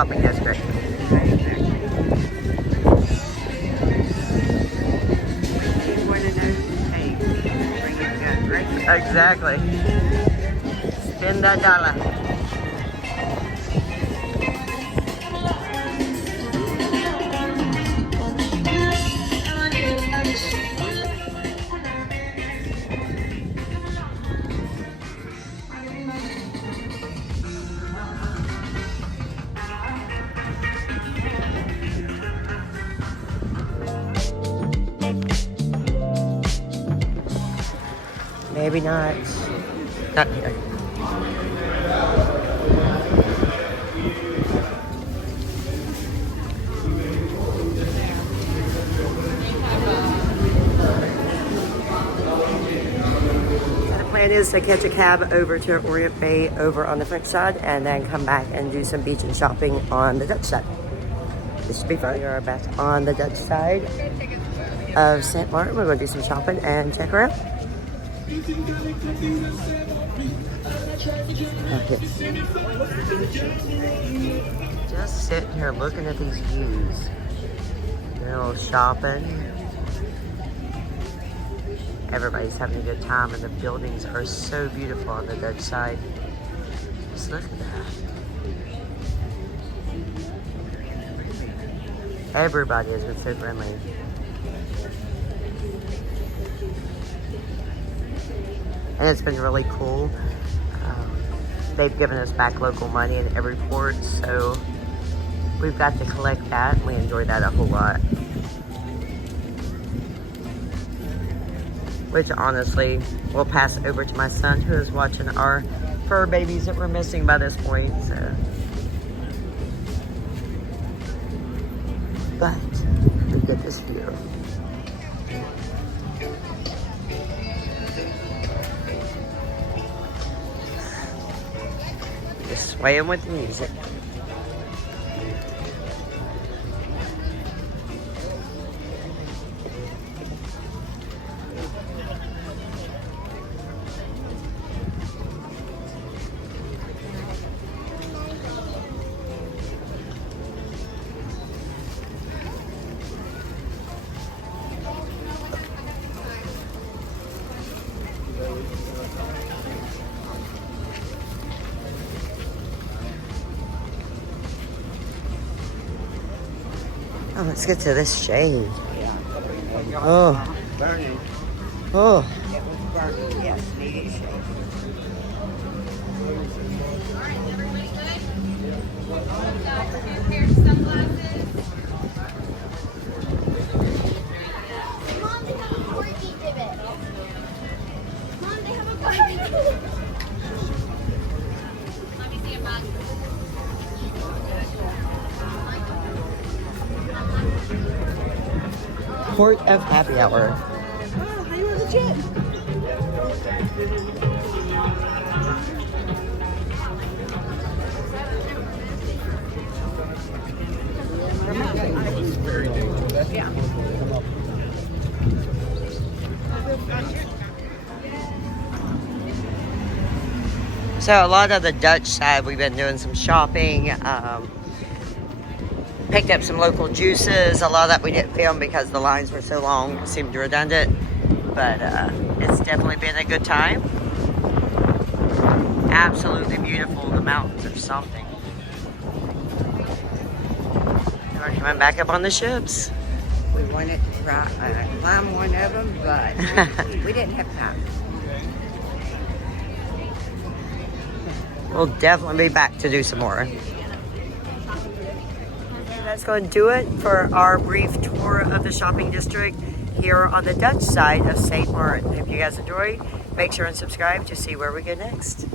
shopping district. Exactly. Spend that dollar. Maybe not. Not here. The plan is to catch a cab over to Orient Bay over on the French side and then come back and do some beach and shopping on the Dutch side. This should be fun. We are back on the Dutch side of St. Maarten. We're going to do some shopping and check her out. Okay. Just sitting here looking at these views. Doing a little shopping. Everybody's having a good time and the buildings are so beautiful on the Dutch side. Just look at that. Everybody has been so friendly. And it's been really cool. They've given us back local money in every port, so we've got to collect that, and we enjoy that a whole lot. Which honestly, will pass over to my son, who is watching our fur babies that we're missing by this point. So. But we get this view. Just swaying with the music. Oh, let's get to this shade. Oh. Burning. Oh. It was burning, yes, needed shade. Mom, they have a corky divot. Mom, they have a corky divot. Let me see a box. Port of happy hour. Oh, how you want the jet? Yeah. So a lot of the Dutch side, we've been doing some shopping. Picked up some local juices. A lot of that we didn't film because the lines were so long, it seemed redundant. But it's definitely been a good time. Absolutely beautiful. The mountains are something. We're coming back up on the ships. We wanted to climb one of them, but we didn't have time. We'll definitely be back to do some more. That's going to do it for our brief tour of the shopping district here on the Dutch side of St. Maarten. If you guys enjoyed, make sure and subscribe to see where we go next.